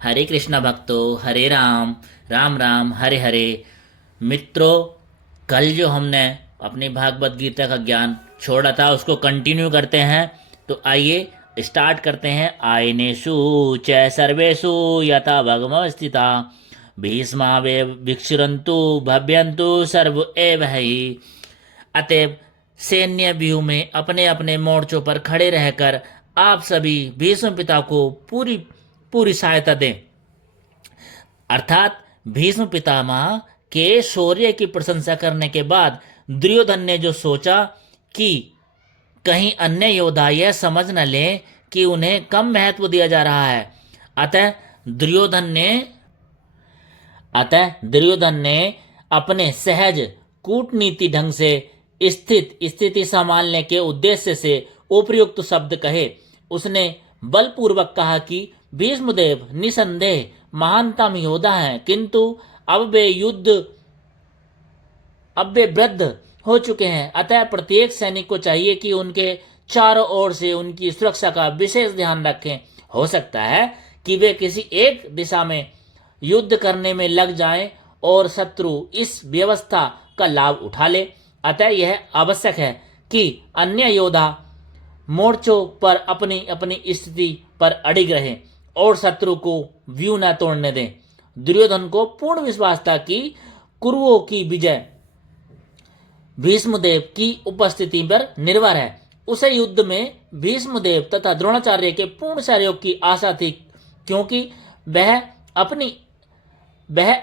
हरे कृष्णा भक्तों, हरे राम, राम राम, हरे हरे। मित्रों, कल जो हमने अपनी भागवत गीता का ज्ञान छोड़ा था उसको कंटिन्यू करते हैं। तो आइए स्टार्ट करते हैं। आयनेषु च सर्वेषु यथा भगवः स्थिता भीष्मा वे विक्षुरन्तु भव्यन्तु सर्व एव हि। अतएव सैन्य व्यूह में अपने अपने मोर्चों पर खड़े रहकर आप सभी भीष्म पिता को पूरी पूरी सहायता दें। अर्थात भीष्म पितामह के शौर्य की प्रशंसा करने के बाद दुर्योधन ने जो सोचा कि कहीं अन्य योद्धा यह समझ न लें कि उन्हें कम महत्व दिया जा रहा है, अतः दुर्योधन ने अतः दुर्योधन ने अपने सहज कूटनीति ढंग से स्थिति संभालने के उद्देश्य से उपयुक्त शब्द कहे। उसने बलपूर्वक कहा कि भीष्मदेव निसंदेह महानतम योद्धा हैं, किंतु अब वे वृद्ध हो चुके हैं। अतः प्रत्येक सैनिक को चाहिए कि उनके चारों ओर से उनकी सुरक्षा का विशेष ध्यान रखें। हो सकता है कि वे किसी एक दिशा में युद्ध करने में लग जाएं और शत्रु इस व्यवस्था का लाभ उठा ले। अतः यह आवश्यक है कि अन्य योद्धा मोर्चों पर अपनी अपनी स्थिति पर अडिग रहें और शत्रु को व्यू न तोड़ने दें। दुर्योधन को पूर्ण विश्वास था कि कुरुओं की विजय भीष्मदेव की उपस्थिति पर निर्भर है। उसे युद्ध में भीष्मदेव तथा द्रोणाचार्य के पूर्ण सहयोग की आशा थी, क्योंकि वह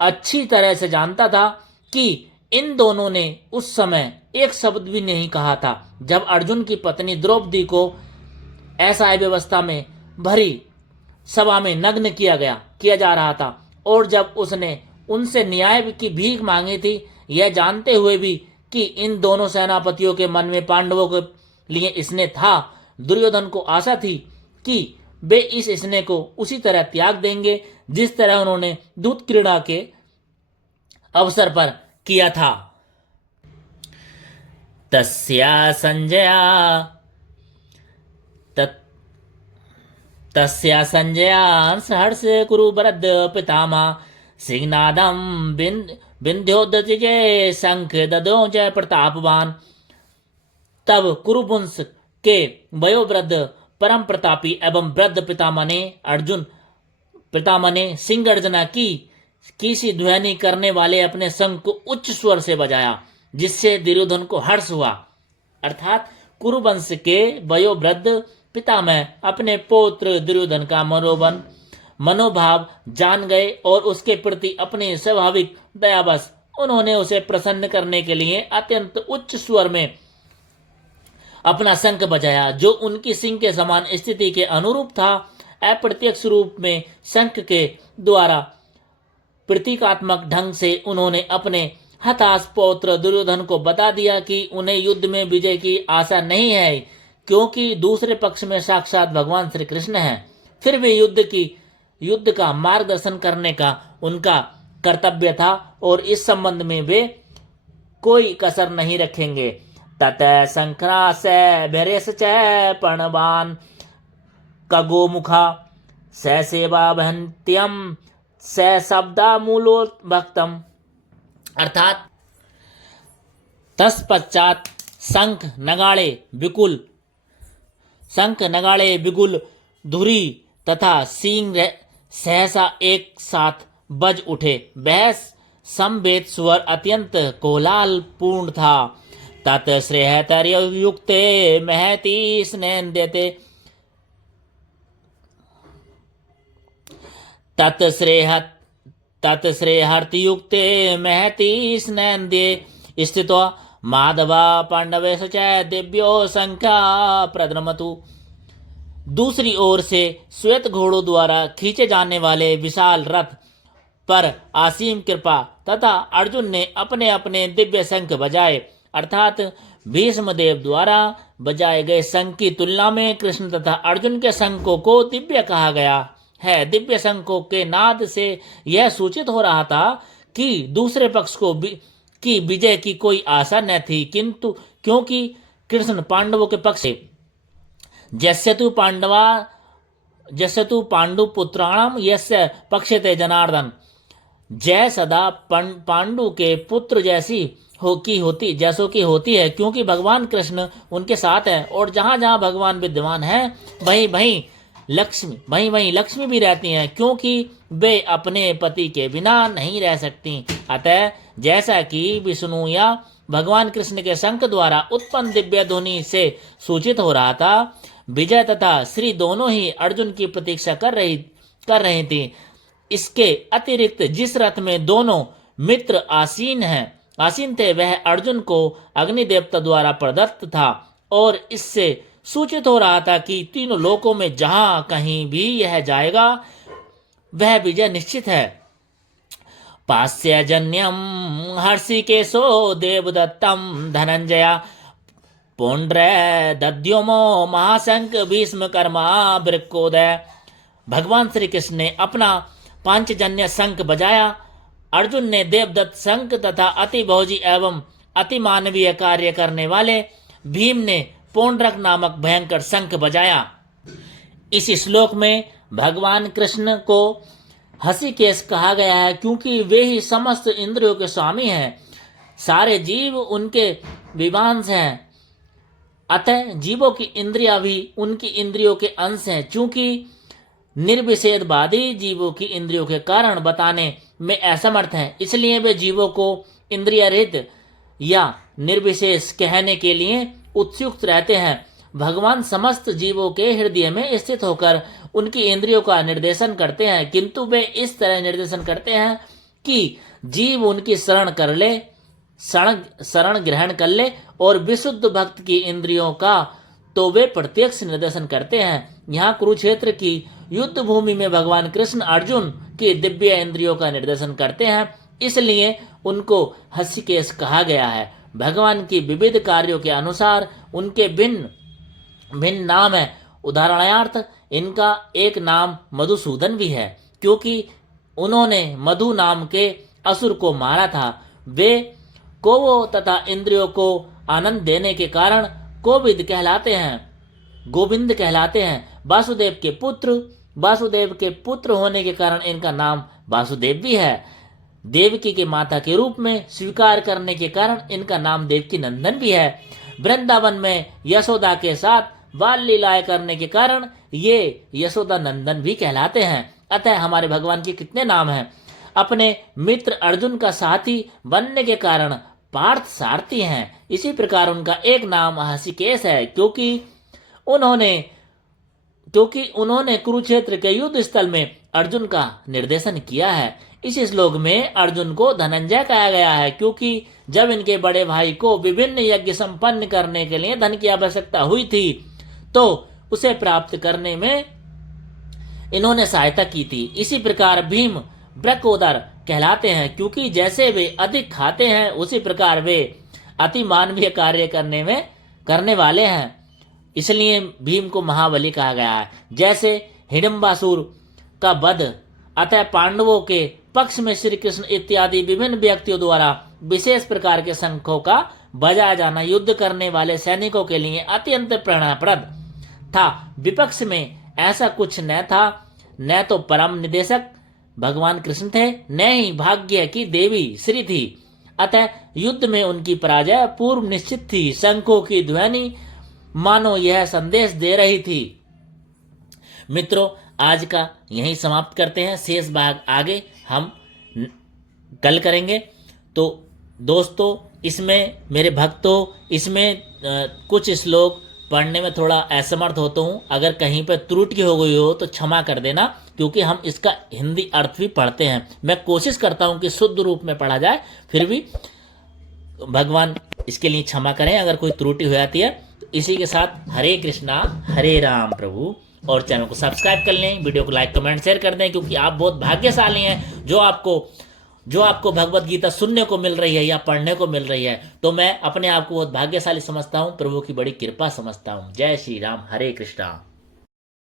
अच्छी तरह से जानता था कि इन दोनों ने उस समय एक शब्द भी नहीं कहा था जब अर्जुन की पत्नी द्रौपदी को ऐसा व्यवस्था में भरी सभा में नग्न किया जा रहा था, और जब उसने उनसे न्याय की भीख मांगी थी, यह जानते हुए भी कि इन दोनों सेनापतियों के मन में पांडवों के लिए स्नेह था। दुर्योधन को आशा थी कि वे इस स्नेह को उसी तरह त्याग देंगे जिस तरह उन्होंने दूत क्रीड़ा के अवसर पर किया था। तस्या संजया तस्या संजया सहर्ष कुरु वरद पितामह सिंहनादम विंध्योदतिजय शंख ददो जय प्रतापवान। तब कुरुवंश के वयोवृद्ध परम प्रतापी एवं वृद्ध पितामह ने सिंह गर्जना की सी ध्वनि करने वाले अपने शंख को उच्च स्वर से बजाया, जिससे दुर्योधन को हर्ष हुआ। अर्थात कुरुवंश के वयोवृद्ध पितामह अपने पौत्र दुर्योधन का मनोभाव जान गए और उसके प्रति अपने स्वाभाविक दयावश उन्होंने उसे प्रसन्न करने के लिए अत्यंत उच्च स्वर में अपना शंख बजाया, जो उनकी सिंह के समान स्थिति के अनुरूप था। अप्रत्यक्ष रूप में शंख के द्वारा प्रतीकात्मक ढंग से उन्होंने अपने हताश पौत्र दुर्योधन को बता दिया कि उन्हें युद्ध में विजय की आशा नहीं है, क्योंकि दूसरे पक्ष में साक्षात भगवान श्री कृष्ण हैं। फिर भी युद्ध का मार्गदर्शन करने का उनका कर्तव्य था और इस संबंध में वे कोई कसर नहीं रखेंगे। तत संक्रास भैरेश च प्रणवान कगोमुखा स सेवा भंत्यम स शब्दा मूलोत्भक्तम। अर्थात तत्पश्चात शंख नगाड़े बिगुल धुरी तथा सींग सहसा एक साथ बज उठे। वह समवेत स्वर अत्यंत कोलाहल पूर्ण था। तत् श्रेयतरयुक्ते महति स्नेन्द्यते तत्श्रेहर्तयुक्ते महति स्नेन्द्ये स्थित्वा माधवा पांडवे च दिव्यो संख्या प्रद्रमतु। दूसरी ओर से श्वेत घोड़ों द्वारा खींचे जाने वाले विशाल रथ पर असीम कृपा तथा अर्जुन ने अपने अपने दिव्य शंख बजाए। अर्थात भीष्मदेव द्वारा बजाए गए शंख की तुलना में कृष्ण तथा अर्जुन के शंखों को दिव्य कहा गया है। दिव्य शंखों के नाद से यह सूचित हो रहा था कि दूसरे पक्ष की विजय की कोई आशा न थी, किंतु क्योंकि कृष्ण पांडवों के पक्ष से जैसे तु पांडवा जसतु पांडुपुत्राणाम यस्य पक्षते जनार्दन। जय सदा पांडु के पुत्र जैसी जैसों की होती है, क्योंकि भगवान कृष्ण उनके साथ है, और जहाँ जहाँ भगवान विद्यमान है वहीं वहीं लक्ष्मी भी रहती हैं, क्योंकि वे अपने पति के बिना नहीं रह सकती। अतः जैसा कि विष्णु या भगवान कृष्ण के शंख द्वारा उत्पन्न दिव्य ध्वनि से सूचित हो रहा था, विजय तथा श्री दोनों ही अर्जुन की प्रतीक्षा कर रही थी। इसके अतिरिक्त जिस रथ में दोनों मित्र आसीन थे वह अर्जुन को अग्नि देवता द्वारा प्रदत्त था, और इससे सूचित हो रहा था कि तीनों लोकों में जहां कहीं भी यह जाएगा वह विजय निश्चित है। पास्यजन्यम हर्षिकेशो देवदत्तम धनंजया पौंड्र दद्योमो महाशंक भीष्म कर्मा वृकोदय। भगवान श्री कृष्ण ने अपना पांचजन्य शंख बजाया, अर्जुन ने देवदत्त शंख तथा अति भौजी एवं अति मानवीय कार्य करने वाले भीम ने पौंड्रक नामक भयंकर शंख बजाया। इस श्लोक में भगवान कृष्ण को हंसीकेश कहा गया है, क्योंकि वे ही समस्त इंद्रियों के स्वामी हैं। सारे जीव उनके विभांश हैं, अतः जीवों की इंद्रियां भी उनकी इंद्रियों के अंश हैं। चूंकि निर्विषेदवादी जीवों की इंद्रियों के कारण बताने में असमर्थ हैं, इसलिए वे जीवों को इंद्रिय रहित या निर्विशेष कहने के लिए उत्सुक रहते हैं। भगवान समस्त जीवों के हृदय में स्थित होकर उनकी इंद्रियों का निर्देशन करते हैं, किंतु वे इस तरह निर्देशन करते हैं कि जीव उनकी शरण ग्रहण कर ले, और विशुद्ध भक्त की इंद्रियों का तो वे प्रत्यक्ष निर्देशन करते हैं। यहाँ कुरुक्षेत्र की युद्ध भूमि में भगवान कृष्ण अर्जुन की दिव्य इंद्रियों का निर्देशन करते हैं, इसलिए उनको हंसीकेश कहा गया है। भगवान की विविध कार्यों के अनुसार उनके भिन्न नाम है। उदाहरणार्थ इनका एक नाम मधुसूदन भी है, क्योंकि उन्होंने मधु नाम के असुर को मारा था। वे कोवो तथा इंद्रियों को आनंद देने के कारण गोविंद कहलाते हैं। वासुदेव के पुत्र होने के कारण इनका नाम वासुदेव भी है। देवकी के माता के रूप में स्वीकार करने के कारण इनका नाम देवकी नंदन भी है। वृंदावन में यशोदा के साथ बाल लीलाएं करने के कारण ये यशोदा नंदन भी कहलाते हैं। अतः हमारे भगवान के कितने नाम हैं। अपने मित्र अर्जुन का साथी बनने के कारण पार्थ सारथी हैं। इसी प्रकार उनका एक नाम हंसीकेश है, क्योंकि उन्होंने कुरुक्षेत्र के युद्ध स्थल में अर्जुन का निर्देशन किया है। इस श्लोक में अर्जुन को धनंजय कहा गया है, क्योंकि जब इनके बड़े भाई को विभिन्न यज्ञ संपन्न करने के लिए धन की आवश्यकता हुई थी, तो उसे प्राप्त करने में इन्होंने सहायता की थी। इसी प्रकार भीम वृकोदर कहलाते हैं, क्योंकि जैसे वे अधिक खाते हैं उसी प्रकार वे अति मानवीय कार्य करने वाले हैं, इसलिए भीम को महाबली कहा गया है। जैसे हिडिंबासुर का वध, अतः पांडवों के पक्ष में श्री कृष्ण इत्यादि विभिन्न व्यक्तियों द्वारा विशेष प्रकार के शंखों का बजाया जाना युद्ध करने वाले सैनिकों के लिए अत्यंत प्रेरणाप्रद था। विपक्ष में ऐसा कुछ न था, न तो परम निदेशक भगवान कृष्ण थे, न ही भाग्य की देवी श्री थी। अतः युद्ध में उनकी पराजय पूर्व निश्चित थी। शंखों की ध्वनि मानो यह संदेश दे रही थी। मित्रों, आज का यहीं समाप्त करते हैं। शेष भाग आगे हम कल करेंगे। तो दोस्तों, इसमें मेरे भक्तों, इसमें कुछ श्लोक पढ़ने में थोड़ा असमर्थ होता हूँ। अगर कहीं पर त्रुटि हो गई हो तो क्षमा कर देना, क्योंकि हम इसका हिंदी अर्थ भी पढ़ते हैं। मैं कोशिश करता हूँ कि शुद्ध रूप में पढ़ा जाए, फिर भी भगवान इसके लिए क्षमा करें अगर कोई त्रुटि हो जाती है। तो इसी के साथ हरे कृष्णा हरे राम प्रभु, और चैनल को सब्सक्राइब कर लें, वीडियो को लाइक कमेंट शेयर कर दें, क्योंकि आप बहुत भाग्यशाली हैं जो आपको भगवत गीता सुनने को मिल रही है या पढ़ने को मिल रही है। तो मैं अपने आप को बहुत भाग्यशाली समझता हूँ, प्रभु की बड़ी कृपा समझता हूँ। जय श्री राम, हरे कृष्णा।